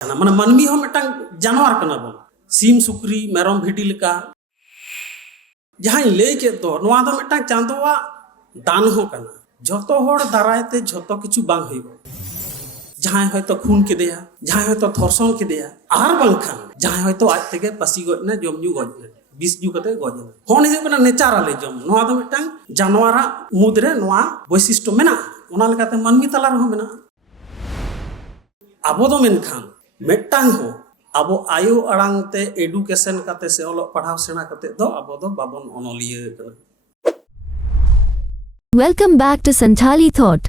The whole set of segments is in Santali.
माने मानमी हो मिटांग जानवर कना बन सीम सुक्री मेरम भिडी लेका जहां लय के दो नोआ दो मिटांग चांदोवा दान हो कना जतो होड़ दारायते जतो किछु बांग होइबो जहां हयतो खून के देया जहां हयतो थरसन के देया आर बांखान जहां हयतो आज तेगे पसी गजने जमजू गजने बिस जू कते गजने होन हिजो कना नेचारली जम नोआ दो मिटांग जानवरा मुद्रे नोआ वैशिष्ट्य मेना ओना लेकाते मानमी तला रहो मेना आबो दो मेनखान मिटांग हो अब आयु अड़ांग ते एडुकेशन काते से ओलो पढ़ाव सेना काते दो अब दो बाबन ओनोलिया कना। Welcome back to Santali Thought.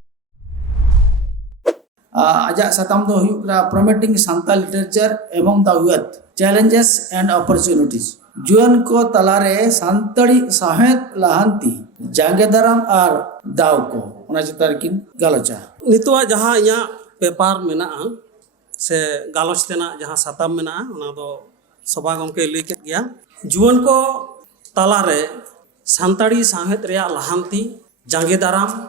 आजा साताम दो हुयुग करा promoting Santal literature among the youth challenges and opportunities जुआन को तलारे सांतड़ी साहेत लाहंती जांगे दाराम आर दाव को ओना चितार किन गालोचा नितवा जहां या पेपर मेना से गालोच तेना जहां साताम मेना ओना दो सभा गमके लई केत गया जुआन को तलारे सांतड़ी साहेत रेया लाहंती जांगे दाराम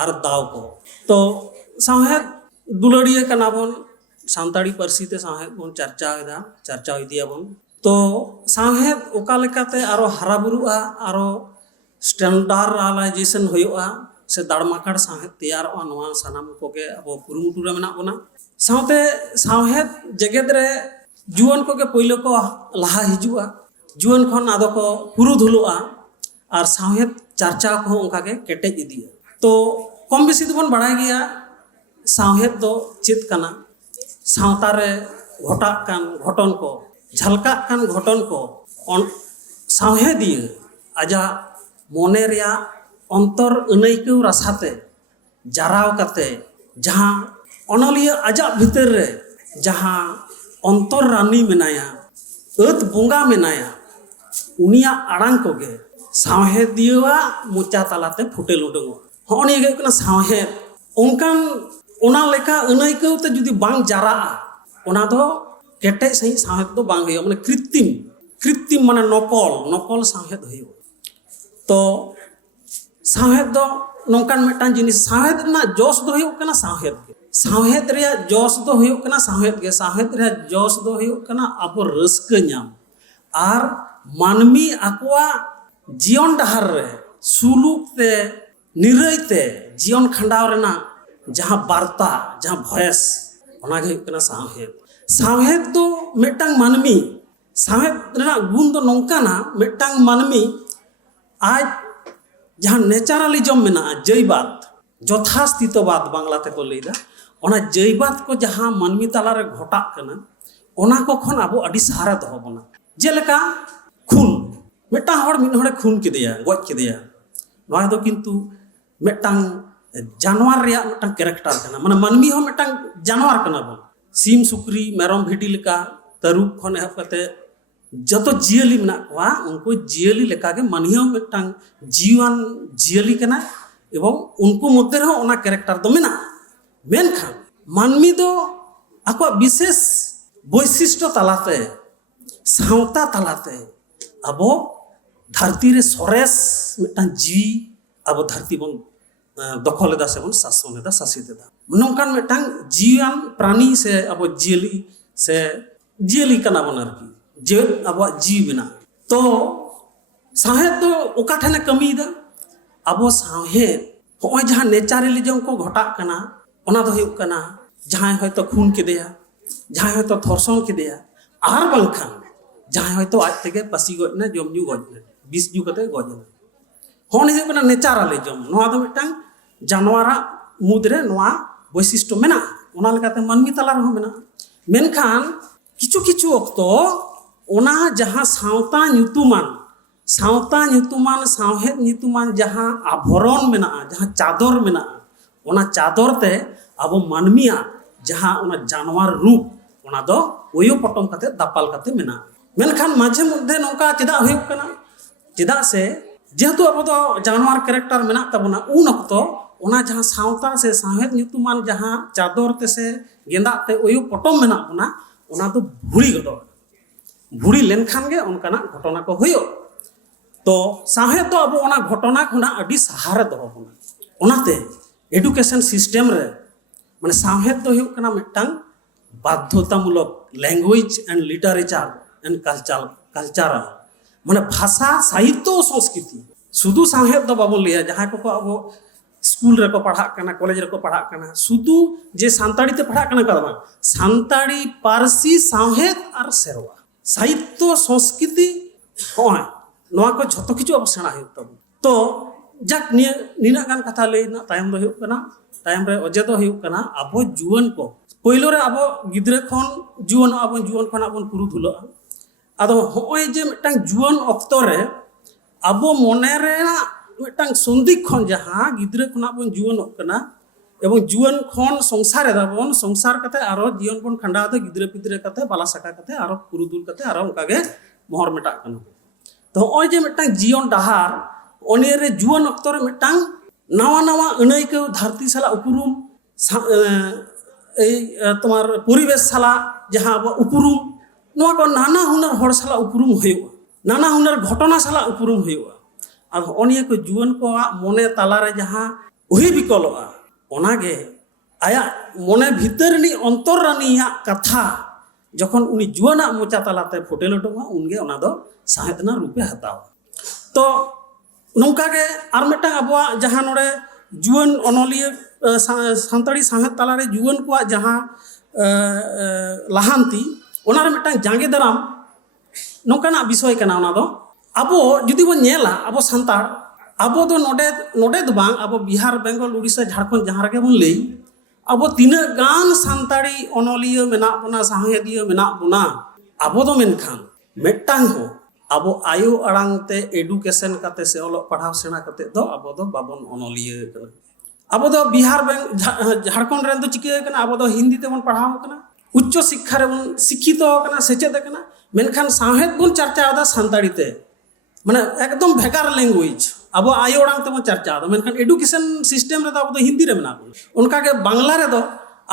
आर दाव को तो साहेत दुलड़िया कना बन सांतड़ी पारसी ते साहेत बन चर्चा इदिया बन तो साहेत ओका लेकाते आरो हराबुरुआ आरो स्टैंडर्डाइजेशन होयोआ से दाड़माकाड़ साहेत तैयारोआ नोआ सानाम कोगे अब कुरुमुटु रे मेना बोना साउते साहेत जगत रे जुआन कोगे पहिले को लाहा हिजुआ जुआन खन आदो को पुरुधुलुआ और साहेत चर्चा को उनका के केटेज इदिया तो कम बेसी तो बन बढ़ाई गया साहेत दो चेत कना सावता रे घटा कान घटन को झलका कान घटन को साहेदिया आजा मोने रिया अंतर अनैकौ रासाते जाराव काते जहां अनलिया आजा भीतर रे जहां अंतर रानी मेनाया अत बोंगा मेनाया उनिया आड़ांग कोगे साहेदिया मोचा तालाते फुटेल उडंगो होनी गे कना साहेद ओंकान ओना लेका अनैकौ ते जुदी बांग जारा ओना दो केटे सही साहेद दो बांग होयो माने कृत्रिम माने नकल साहेद होयो तो साहेद दो नोंकान मेटान जिनिस साहेद ना जोश दो होयो कना साहेद रे जोश दो होयो कना साहेद रे जोश दो होयो कना अब रस्क नाम आर मानमी आकोआ जीवन डहार रे सुलूक ते निरैते जीवन खंडाव रेना जहां वार्ता जहां भयस ओना गे कना साहेद दो मेटांग मानमी साहेद रेना गुण दो नोंकाना मेटांग मानमी आज जहां नेचारलिज्म मेना जैवाद यथास्थितवाद बांग्ला ते को लैदा ओना जैवाद को जहां मानमी ताला रे घटा कना ओना को खन आबो अडी सहारा दो बना जेलेका खून मेटा हड़ मिन हड़े खून केदेया गज केदेया नोआ दो किंतु मेटांग जानवर रेया मेटांग कैरेक्टर कना माने मानमी हो मेटांग जानवर कना बन सीम सुक्री मेरम भिडी लेका तरुप खन एहब कते जतो जियली मेना कोआ उनको जियली लेका के मानहियो मेटांग जीवन जियली कना एवं उनको मध्य रे ओना कैरेक्टर दो मेना मेनखान मानमी दो आको विशेष वैशिष्ट्य तालाते सावता तालाते अबो धरती रे सोरेस मिटान जीवी अब धरती बन दखल दा से बन शासन दा शासित दा नोंकान मिटान जीवन प्राणी से अब जियली कना बन आरकी जे अब जीव बिना तो साहेद तो ओका ठने कमी दा अब साहेद होय जहां नेचारलिज्म को घटा कना ओना दो हुयुग कना जहां हयतो खून के देया जहां हयतो थरसन के देया आर बांखान जहां हयतो आज तेगे पसी गजने जमजू गजने बिस जू कते गजने होन हिजो कना नेचारलिज्म नोआ दो मिटांग जानवरा मुद्रे नोआ वैशिष्ट्य मेना ओना लेकाते मानमी तला रहो मेना मेनखान किछु अक्तो ओना जहां सावता nyutuman साहेद nyutuman जहां आभरण मेना जहां चादर मेना ओना चादर ते अब मानमिया जहां ओना जानवर रूप ओना दो ओयो पटम काते दापाल काते मेना मेनखान माझे मध्य नौका चेदा हुयुग कना चेदा से जेहेतु अब दो जानवर कैरेक्टर मेना तबना उन अक्तो ओना जहां सावता से साहेद nyutuman जहां चादर ते से गेंदा ते ओयो पटम मेना ओना दो भुड़ी गदो भुड़ी लेनखान गे उनकाना घटना को हुयो तो साहेद तो अब ओना घटना खुना अडी सहारा दो बना ओनाते एडुकेशन सिस्टम रे माने साहेद दो हुयो कना मिटांग বাধ্যতামূলক language and literature and cultural মানে ভাষা সাহিত্য ও সংস্কৃতি শুধু সাহেব ᱫᱚ ᱵᱟᱵᱚᱱ ᱞᱟᱹᱭᱟ ᱡᱟᱦᱟᱸᱭ ᱠᱚᱠᱚ ᱟᱵᱚ স্কুল ᱨᱮᱠᱚ ᱯᱟᱲᱦᱟᱜ ᱠᱟᱱᱟ ᱠᱚᱞᱮᱡᱽ ᱨᱮᱠᱚ ᱯᱟᱲᱦᱟᱜ ᱠᱟᱱᱟ ᱥᱩᱫᱷᱩ ᱡᱮ ᱥᱟᱱᱛᱟᱲᱤ ᱛᱮ ᱯᱟᱲᱦᱟᱜ ᱠᱟᱱᱟ ᱠᱚ ᱵᱟᱝ ᱥᱟᱱᱛᱟᱲᱤ ᱯᱟᱹᱨᱥᱤ ᱥᱟᱶᱦᱮᱫ ᱟᱨ ᱥᱮᱨᱣᱟ সাহিত্য সংস্কৃতি ᱦᱚᱸᱜᱼᱚᱭ ᱱᱚᱣᱟ ᱠᱚ ᱡᱷᱚᱛᱚ ᱠᱤᱪᱷᱩ ᱟᱵᱚ ᱥᱮᱬᱟ ᱦᱩᱭᱩᱜ ᱛᱟᱵᱚᱱᱟ ᱛᱚ ᱡᱟᱠ ᱱᱤᱱᱟᱹᱜ ᱜᱟᱱ ᱠᱟᱛᱷᱟ ᱞᱟᱹᱭ ᱨᱮᱱᱟᱜ ᱛᱟᱭᱚᱢ ᱫᱚ ᱦᱩᱭᱩᱜ ᱠᱟᱱᱟ ᱛᱟᱭᱚᱢ ᱨᱮ ᱚᱡᱮ ᱫᱚ ᱦᱩᱭᱩᱜ ᱠᱟᱱᱟ ᱟᱵᱚ ᱡᱩᱣᱟᱹᱱ ᱠᱚ ᱯᱳᱭᱞᱳ ᱨᱮ ᱟᱵᱚ ᱜᱤᱫᱽᱨᱟᱹ ᱠᱷᱚᱱ ᱡᱩᱣᱟᱹᱱᱚᱜᱼᱟ ᱵᱚᱱ ᱡᱩᱣᱟᱹᱱ ᱠᱷᱚᱱᱟᱜ ᱵᱚᱱ ᱯᱩᱨᱩᱫᱷᱩᱞᱚᱜᱼᱟ ᱟᱫᱚ ᱦᱚᱸᱜᱼᱚᱭ ᱡᱮ ᱢᱤᱫᱴᱟᱝ ᱡᱩᱣᱟᱹᱱ ᱚᱠᱛᱚ ᱨᱮ ᱟᱵᱚ ᱢᱚᱱᱮ ᱨᱮᱱᱟᱜ ᱢᱤᱫᱴᱟᱝ ᱥᱚᱱᱫᱤᱠᱷᱚᱱ ᱡᱟᱦᱟᱸ ᱜᱤᱫᱽᱨᱟᱹ ᱠᱷᱚᱱᱟᱜ ᱵᱚᱱ ᱡᱩᱣᱟᱹᱱᱚᱜ ᱠᱟᱱᱟ ᱮᱵᱚᱝ ᱡᱩᱣᱟᱹᱱ ᱠᱷᱚᱱ ᱥᱚᱝᱥᱟᱨ ᱮᱫᱟᱵᱚᱱ ᱥᱚᱝᱥᱟᱨ ᱠᱟᱛᱮ ᱟᱨᱚ ᱡᱤᱭᱚᱱ ᱵᱚᱱ ᱠᱷᱟᱸᱰᱟᱣ ᱮᱫᱟ ᱜᱤᱫᱽᱨᱟᱹ ᱯᱤᱫᱽᱨᱟᱹ ᱠᱟᱛᱮ ᱵᱟᱞᱟ ᱥᱟᱠᱟ ᱠᱟᱛᱮ ᱟᱨᱚ ᱯᱩᱨᱩᱫᱩᱞ ᱠᱟᱛᱮ ᱟᱨᱚ ᱚᱱᱠᱟᱜᱮ ᱢᱚᱦᱚᱨ ᱢᱮᱴᱟᱜ ᱠᱟᱱᱟ ᱛᱚ ᱦᱚᱸᱜᱼᱚᱭ ᱡᱮ ᱢᱤᱫᱴᱟᱝ ᱡᱤᱭᱚᱱ ᱰᱟᱦᱟᱨ ᱚᱱᱤᱭᱟᱹ ᱨᱮ ᱡᱩᱣᱟᱹᱱ ᱚᱠᱛᱚ ᱨᱮ ᱢᱤᱫᱴᱟᱝ ᱱᱟᱣᱟ ᱟᱹᱱᱟᱹᱭᱠᱟᱹᱣ ᱫᱷᱟᱹᱨᱛᱤ ᱥᱟᱞᱟᱜ ᱩᱯᱨᱩᱢ এই তোমার পরিবেশ সালা যাহা আবো উপরুম নোয়া কো নানা হুনার হড় সালা উপরুম হইবা নানা হুনার ঘটনা সালা উপরুম হইবা আর অনিয়া কো জুয়ান কো মনে তালারে যাহা ওহি বিকলবা ওনাগে আয়া মনে ভিতরনি অন্তররানিয়া কথা যখন উনি জুয়ানা মোচা তালাতে ফুটেল ওঠা উনগে ওনা দো সাহেদনা রূপে হাতাও তো নৌকাগে আর মিটাং আবোয়া যাহা নড়ে জুয়ান অনলিয়া সান্তাড়ি সাহেদ তালারে জুয়ান কোয়া যাহা লাহান্তি ওনার মিটাং জাঙ্গে দারাম নৌকানা বিষয় কানা ওনা দো আবো যদি বন নেলা আবো সান্তাড় আবো দো নোডে দো বাং আবো বিহার বেঙ্গল উড়িষ্যা ঝাড়খণ্ড যাহা রেগে বন লই আবো তিনা গান সান্তাড়ি অনলিয়া মেনা বনা সাহেদিয়া মেনা বনা আবো দো মেনখান মিটাং হো আবো আয়ু আড়াংতে এডুকেশন কাতে সে অলক পড়াও সেনা কাতে দো আবো দো বাবন অনলিয়া কানা আবো দো বিহার ঝাড়খণ্ড রেন দো চিকা কানা আবো দো হিন্দি তে বন পড়াও কানা উচ্চ শিক্ষা রে বন শিক্ষিত কানা সেচেদ কানা মেনখান সাহেদ বন চর্চা আদা সান্তাড়ি তে মানে একদম ভেগার ল্যাঙ্গুয়েজ আবো আয়ু আড়াং তে বন চর্চা আদা মেনখান এডুকেশন সিস্টেম রে দো আবো দো হিন্দি রে মেনা বন উনকা কে বাংলা রে দো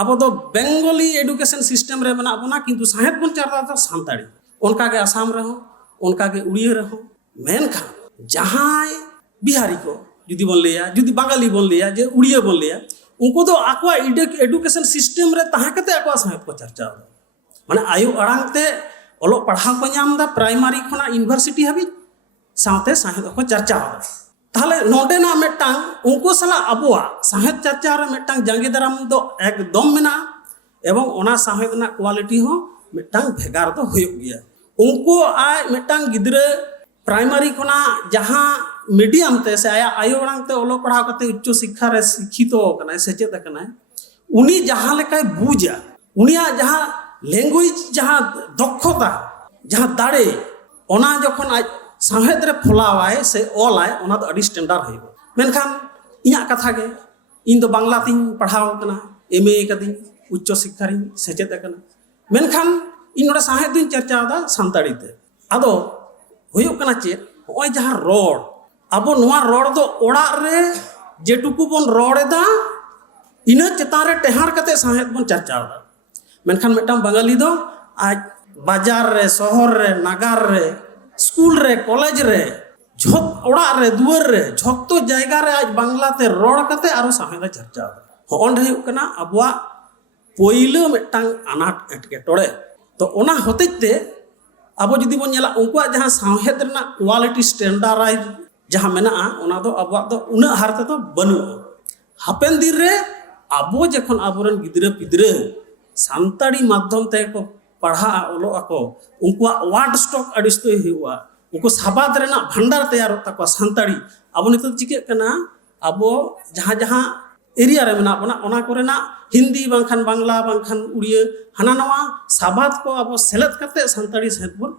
আবো দো বেঙ্গলি এডুকেশন সিস্টেম রে মেনা বনা কিন্তু সাহেদ বন চর্চা আদা সান্তাড়ি উনকা কে আসাম রে হো उनका के उड़िया रहो मेनखान जहां बिहारी को जुदी बोल लिया जुदी बांगाली बोल लिया जे उड़िया बोल लिया उनको तो आकवा एडुकेशन सिस्टम रे ताहा कते आकवा साहेब को चर्चा माने आयु अड़ांग ते ओलो पढ़ाव को नाम दा प्राइमरी खना यूनिवर्सिटी हाबी साथे साहेब को चर्चा ताहले नोडे ना मेटांग उनको सला अबुआ साहेब चर्चा रे मेटांग जांगे दाराम दो एकदम मेना एवं ओना साहेब ना क्वालिटी हो मेटांग भेगार दो होय गया उनको आय मिटांग गिद्रे प्राइमरी खना जहां मीडियम ते से आया आयो अड़ांग ते ओलो पढ़ाव कते उच्च शिक्षा रे शिक्षित कनाय सेचेत कनाय उनी जहां लेकाय बुझा उनिया जहां लैंग्वेज जहां दक्षता जहां दाड़े ओना जखन आज साहेद रे फलावाय से ओलाय ओना दो अडी स्टैंडर्ड हइबो मेनखान इया कथा गे इन दो बांग्ला तिन पढ़ाव कना एमए कदिन उच्च शिक्षा रे सेचेत कना मेनखान इन साहेद दिन चर्चा सानताड़ी ते आदो हुयुग कना चेद होय जहां रोड आबो नोआ रोड दो ओड़ा रे जेटुकु बन रोडेदा इना चेतान रे टेहार कते साहेद बन चर्चा मेनखान मेटाम बंगाली दो आज बाजार रे शहर रे नगर रे स्कूल रे कॉलेज रे झोत ओड़ा रे दुआर रे झोतो जायगा रे आज बांग्ला ते रोड कते आरो साहेद चर्चा होंड हुयुग कना अबवा पहिले मेटांग अनाट एटके टोड़े तो ओना होतेते अब जुदी बन नेला उनकुआ जहां साहेद रना क्वालिटी स्टैंडर्डाइज जहां मेना ओना दो अब दो उना हारते तो बनु हापेन दिन रे अबो जखन अबरन गिद्रे पिद्रे सानताड़ी माध्यम ते को पढ़ा ओलो ako उनकुआ वार्ड स्टॉक अडिस्तो हुआ उनको साबाद रना भंडार तैयार तक सानताड़ी अब नित चिके कना अबो जहां जहां एरिया रे मेना बना ओना कोरेना हिंदी बांखान बांग्ला बांखान उड़िया हाना नवा साबाद को अब सेलेद करते सानताड़ी सेद बन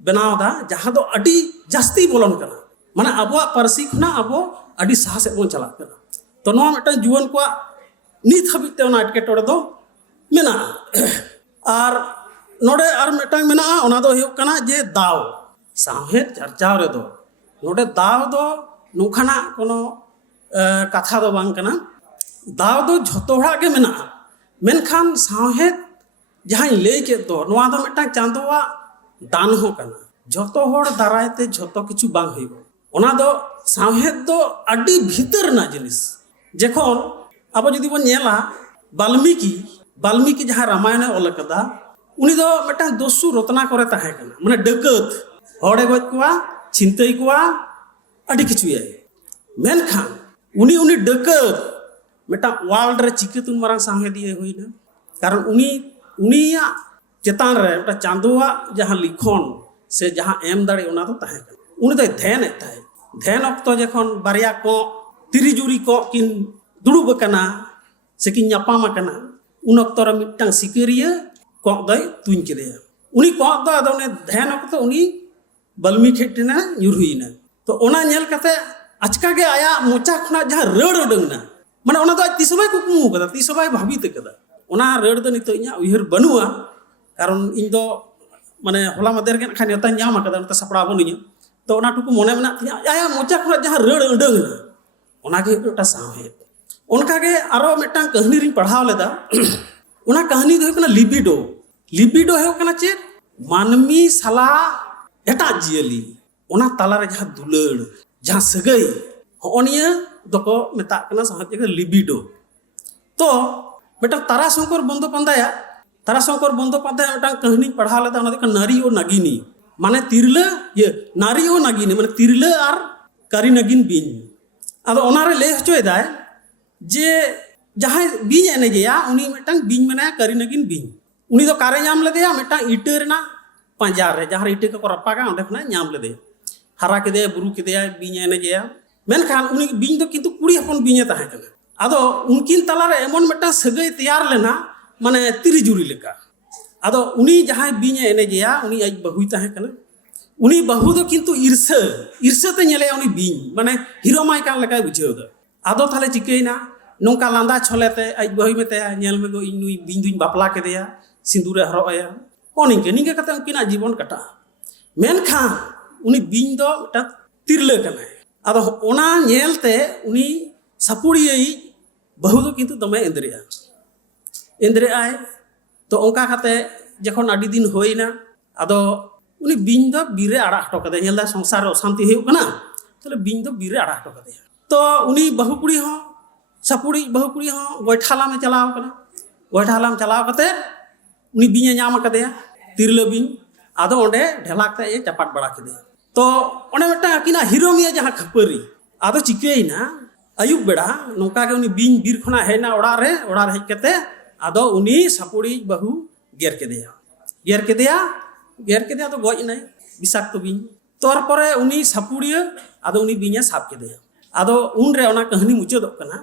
बनावदा जहां दो अडी जास्ती बोलन कना माने अबो पारसी खना अबो अडी साह से बन चला कना तो नवा मिटा जुवन को नित हबिते ओना अटके टोड़े दो मेना आर नोडे आर मिटांग मेना ओना दो हुयुग कना जे दाव साहेद चर्चा रे दो नोडे दाव दो नुखाना कोनो कथा दो बांग कना दाव दो झोतो हड़ा के मेना मेनखान साहेद जहां लई के दो नवा दो मिटांग चांदोवा दान हो कना झोतो हड़ दारायते झोतो किछु बांग होइबो ओना दो साहेद दो अडी भीतर ना जिनिस जखन अब जदि बन नेला वाल्मीकि बाल्मीकि जहाँ रामायण ऑल कदा उनी दो मिटन दोसु रत्ना करे ताहे कना माने डकत हड़े गज कोआ छिनतई कोआ अडी किछुए मेनखान उनी डकत मिटन वर्ल्ड रे चिकतुन मारंग साहेदिए होइना कारण उनिया चेतान रे मिटन चांदोआ जहाँ लिखन से जहाँ एम दाड़े ओना दो ताहे कना उनी दो ध्यान एताय ध्यान अक्तो जखन बारिया को तिरिजुरी को किन दुड़ुब कना से किन ᱧᱟᱯᱟᱢ कना उन अक्तो रे मिटन सिकरिया को दय तुन केदेया उनी को दो आदो ने ध्यान अक्तो उनी बाल्मीकि ठेना ᱧᱩᱨᱦᱩᱭना तो ओना नेल कते अचका गे आया मोचा खना जहाँ रड़ उडंगना माने ओना दो तिसबाय कुकमु कदा तिसबाय भाबित कदा ओना रड़ दो नितो इᱧᱟ उयहर बनुआ कारण इन दो माने होला मदेर के खान नेता ᱧाम कदा नता सपड़ा बनुña तो ओना टुकु मोने मेना तिᱧa आया मोचा खना जहाँ रड़ उडंगना ओना गे एटा साहेब उनका के आरो मिटन कहानी रिन पढ़ाव लेदा उना कहानी दो कना लिबिडो है कना चेर मानमी साला एटा जियली ओना ताला रे जहाँ दुलड़ जहाँ सगई होनिया दको मेता कना साहब के लिबिडो तो बेटा ताराशंकर बंदोपाध्याय मिटन कहानी पढ़ाव लेदा ओना दो नारी और नागिनी माने तिरला ये नारी और नागिनी माने तिरला और कारी नागिन बिन आदो ओना रे ले हचोयदाय जे जहाँ बीज एनेजेया उनी मिटन बीज मना कारी नागिन बीज उनी दो कारे नाम लेदेया मिटन इटे रेना पंजार रे जहाँ इटे को रपागा ओंडे खना नाम लेदेया हरा केदे बुरु केदेया बीज एनेजेया मेनखान उनी बीज दो किंतु कुड़ी हपन बीज ताहे कना आदो उनकिन तला रे एमन मिटन सगई तैयार लेना माने तिरिजुरी लेका आदो उनी जहाँ बीज एनेजेया उनी आज बहु ताहे कना उनी बहु दो किंतु ईर्षा ते नेलेया उनी बीज माने हीरो माय कान लेका बुझेव दो आदो थाले चिकेना नौका लांदा छलेते आज बहु मेते नेल में गो इनुई बीज दुई बापला केदेया सिंदूरे हरोया निंगे कते उनकिना जीवन कटा मेनखान उनी बीज दो मिटा तिरले कना आदो ओना नेलते उनी सापुड़ियई बहु दो किंतु दमे एंद्रे आय तो ओंका कते जखन आडी दिन होइना आदो उनी बीज दो बीरे आड़ा हटो कदे नेलदा संसार अशांति हेउ कना तले बीज दो बीरे आड़ा हटो कदे तो उनी बहु कुड़ी हो सापुड़ी बहु कुड़ी हो गोइठाला में चलाव कना गोइठाला में चलाव कते उनी बीज नाम कदेया तिरला बीज आदो ओंडे ढेलाकते ए चपाट बड़ा केदे तो ओने मिटा किना हिरोमिया जहाँ खपरी आदो चिकेइना आयुब बेड़ा नौका के उनी बीज बीर खना हेना ओड़ा रे हेज कते आदो उनी सापुड़ी बहु गेर केदेया तो गज नाय विषाक्त बीज तोर परे उनी सापुड़िया आदो उनी बीज साब केदेया आदो उन रे ओना कहानी मुचादो कना